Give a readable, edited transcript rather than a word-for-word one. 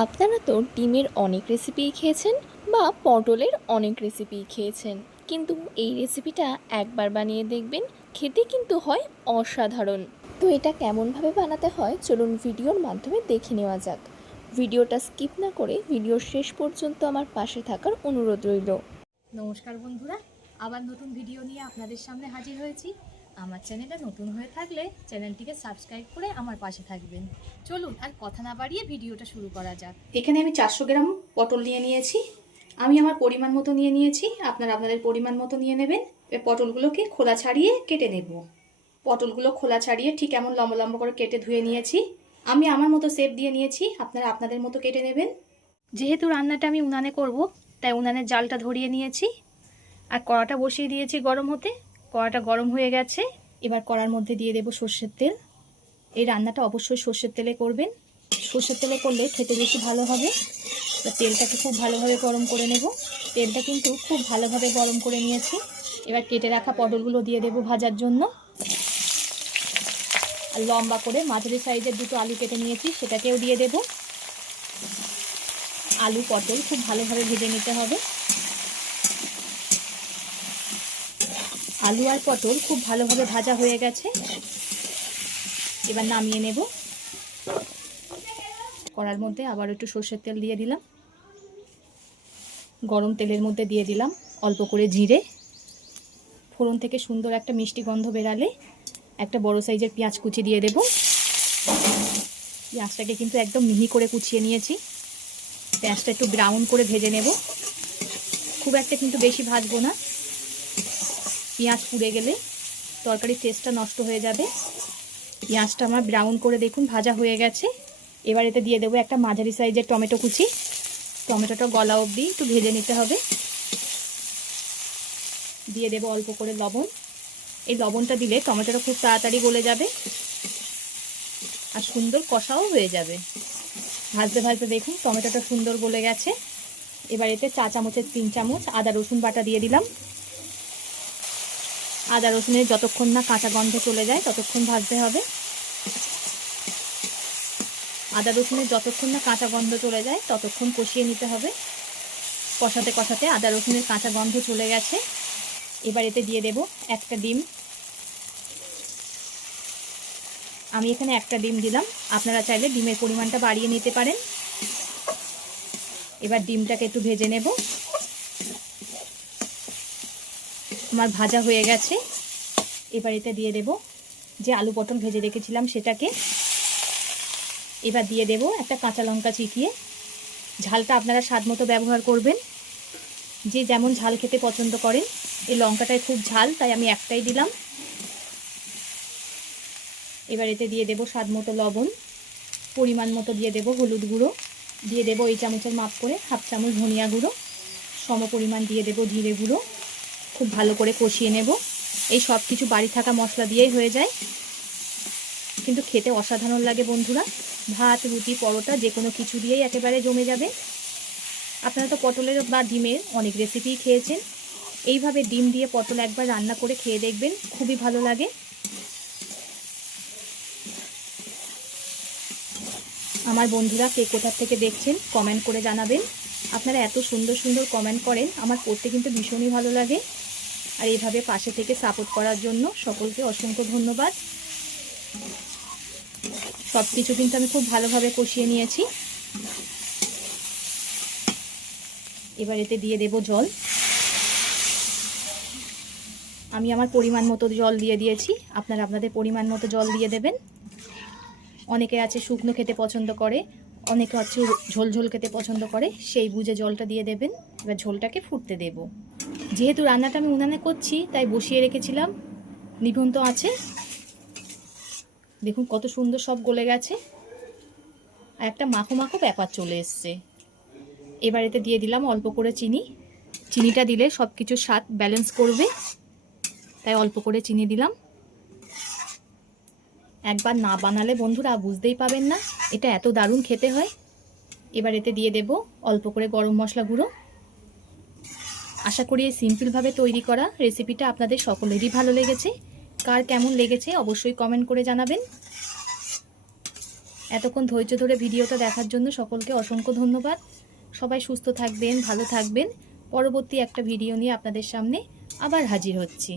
আপনারা তো ডিমের অনেক রেসিপিই খেয়েছেন বা পটলের অনেক রেসিপিই খেয়েছেন, কিন্তু এই রেসিপিটা একবার বানিয়ে দেখবেন, খেতে কিন্তু হয় অসাধারণ। তো এটা কেমনভাবে বানাতে হয় চলুন ভিডিওর মাধ্যমে দেখে নেওয়া যাক। ভিডিওটা স্কিপ না করে ভিডিওর শেষ পর্যন্ত আমার পাশে থাকার অনুরোধ রইল। নমস্কার বন্ধুরা, আবার নতুন ভিডিও নিয়ে আপনাদের সামনে হাজির হয়েছি। আমার চ্যানেলে নতুন হয়ে থাকলে চ্যানেলটিকে সাবস্ক্রাইব করে আমার পাশে থাকবেন। চলুন আর কথা না বাড়িয়ে ভিডিওটা শুরু করা যাক। এখানে আমি 400 গ্রাম পটল নিয়ে নিয়েছি। আমি আমার পরিমাণ মতো নিয়ে নিয়েছি, আপনারা আপনাদের পরিমাণ মতো নিয়ে নেবেন। এই পটলগুলোকে খোলা ছাড়িয়ে কেটে নেব। পটলগুলো খোলা ছাড়িয়ে ঠিক এমন লম্বা লম্বা করে কেটে ধুয়ে নিয়েছি। আমি আমার মতো শেপ দিয়ে নিয়েছি, আপনারা আপনাদের মতো কেটে নেবেন। যেহেতু রান্নাটা আমি উনানে করব, তাই উনানের জালটা ধরিয়ে নিয়েছি আর কড়াটা বসিয়ে দিয়েছি গরম হতে। কড়াটা গরম হয়ে গেছে, এবার কড়ার মধ্যে দিয়ে দেব সর্ষের তেল। এই রান্নাটা অবশ্যই সর্ষের তেলে করবেন, সর্ষের তেলে করলে খেতে বেশি ভালো হবে। তেলটাকে খুব ভালোভাবে গরম করে নেব। তেলটা কিন্তু খুব ভালোভাবে গরম করে নিয়েছি। এবার কেটে রাখা পটলগুলো দিয়ে দেব ভাজার জন্য। আর লম্বা করে মাঝারি সাইজের দুটো আলু কেটে নিয়েছি, সেটাকেও দিয়ে দেব। আলু পটল খুব ভালোভাবে ভেজে নিতে হবে। আলু আর পটল খুব ভালোভাবে ভাজা হয়ে গেছে, এবার নামিয়ে নেব। কড়ার মধ্যে আবার একটু সর্ষের তেল দিয়ে দিলাম। গরম তেলের মধ্যে দিয়ে দিলাম অল্প করে জিরে। ফোড়ন থেকে সুন্দর একটা মিষ্টি গন্ধ বেরালে একটা বড় সাইজের পেঁয়াজ কুচি দিয়ে দেব। পেঁয়াজটাকে কিন্তু একদম মিহি করে কুচিয়ে নিয়েছি। পেঁয়াজটা একটু ব্রাউন করে ভেজে নেব, খুব একটা কিন্তু বেশি ভাজবো না। পেঁয়াজ পুড়ে গেলে তরকারির টেস্টটা নষ্ট হয়ে যাবে। পেঁয়াজটা আমার ব্রাউন করে দেখুন ভাজা হয়ে গেছে। এবার এতে দিয়ে দেবো একটা মাঝারি সাইজের টমেটো কুচি। টমেটোটা গলা অবধি একটু ভেজে নিতে হবে। দিয়ে দেবো অল্প করে লবণ। এই লবণটা দিলে টমেটোটা খুব তাড়াতাড়ি গলে যাবে আর সুন্দর কষাও হয়ে যাবে। ভাজতে ভাজতে দেখুন টমেটোটা সুন্দর গলে গেছে। এবার এতে 4 চামচের 3 চামচ আদা রসুন বাটা দিয়ে দিলাম। আদা রসুনের যতক্ষণ না কাঁচা গন্ধ চলে যায় ততক্ষণ ভাজতে হবে। আদা রসুনের যতক্ষণ না কাঁচা গন্ধ চলে যায় ততক্ষণ কষিয়ে নিতে হবে। কষাতে কষাতে আদা রসুনের কাঁচা গন্ধ চলে গেছে। এবার এতে দিয়ে দেব একটা ডিম। আমি এখানে একটা ডিম দিলাম, আপনারা চাইলে ডিমের পরিমাণটা বাড়িয়ে নিতে পারেন। এবার ডিমটাকে একটু ভেজে নেব। আমার ভাজা হয়ে গেছে। এবার এতে দিয়ে দেব যে আলু পটল ভেজে রেখেছিলাম সেটাকে। এবার দিয়ে দেব একটা কাঁচা লঙ্কা চিকিয়ে। ঝালটা আপনারা স্বাদ মতো ব্যবহার করবেন, যে যেমন ঝাল খেতে পছন্দ করেন। এই লঙ্কাটায় খুব ঝাল, তাই আমি একটাই দিলাম। এবার এতে দিয়ে দেব স্বাদ মতো লবণ, পরিমাণ মতো দিয়ে দেব হলুদ গুঁড়ো, দিয়ে দেব এই চামচের মাপ করে 1/2 চামচ ধনিয়া গুঁড়ো, সম পরিমাণ দিয়ে দেব জিরে গুঁড়ো। খুব ভালো করে কষিয়ে নেব। এই সব কিছু বাড়ি থাকা মশলা দিয়েই হয়ে যায়, কিন্তু খেতে অসাধারণ লাগে বন্ধুরা। ভাত, রুটি, পরোটা যে কোনো কিছু দিয়েই একেবারে জমে যাবে। আপনারা তো পটলের বা ডিমের অনেক রেসিপিই খেয়েছেন, এইভাবে ডিম দিয়ে পটল একবার রান্না করে খেয়ে দেখবেন, খুবই ভালো লাগে। আমার বন্ধুরা কে কোথা থেকে দেখছেন কমেন্ট করে জানাবেন। আপনারা এত সুন্দর সুন্দর কমেন্ট করেন, আমার পড়তে কিন্তু ভীষণই ভালো লাগে। আর এইভাবে পাশে থেকে সাপোর্ট করার জন্য সকলকে অসংখ্য ধন্যবাদ। সব কিছু কিন্তু আমি খুব ভালোভাবে কষিয়ে নিয়েছি। এবার এতে দিয়ে দেব জল। আমি আমার পরিমাণ মতো জল দিয়ে দিয়েছি, আপনারা আপনাদের পরিমাণ মতো জল দিয়ে দেবেন। অনেকে আছে শুকনো খেতে পছন্দ করে, অনেকে আছে ঝোল ঝোল খেতে পছন্দ করে, সেই বুঝে জলটা দিয়ে দেবেন। এবার ঝোলটাকে ফুটতে দেব। যেহেতু রান্নাটা আমি উনানে করছি তাই বসিয়ে রেখেছিলাম নিভন্ত আছে। দেখুন কত সুন্দর সব গলে গেছে আর একটা মাখো মাখো ব্যাপার চলে এসছে। এবার এতে দিয়ে দিলাম অল্প করে চিনি। চিনিটা দিলে সব কিছু স্বাদ ব্যালেন্স করবে, তাই অল্প করে চিনি দিলাম। একবার না বানালে বন্ধুরা বুঝতেই পাবেন না এটা এত দারুণ খেতে হয়। এবার এতে দিয়ে দেব অল্প করে গরম মশলা গুঁড়ো। আশা করি এই সিম্পলভাবে তৈরি করা রেসিপিটা আপনাদের সকলেরই ভালো লেগেছে। কার কেমন লেগেছে অবশ্যই কমেন্ট করে জানাবেন। এতক্ষণ ধৈর্য ধরে ভিডিওটা দেখার জন্য সকলকে অসংখ্য ধন্যবাদ। সবাই সুস্থ থাকবেন, ভালো থাকবেন। পরবর্তী একটা ভিডিও নিয়ে আপনাদের সামনে আবার হাজির হচ্ছি।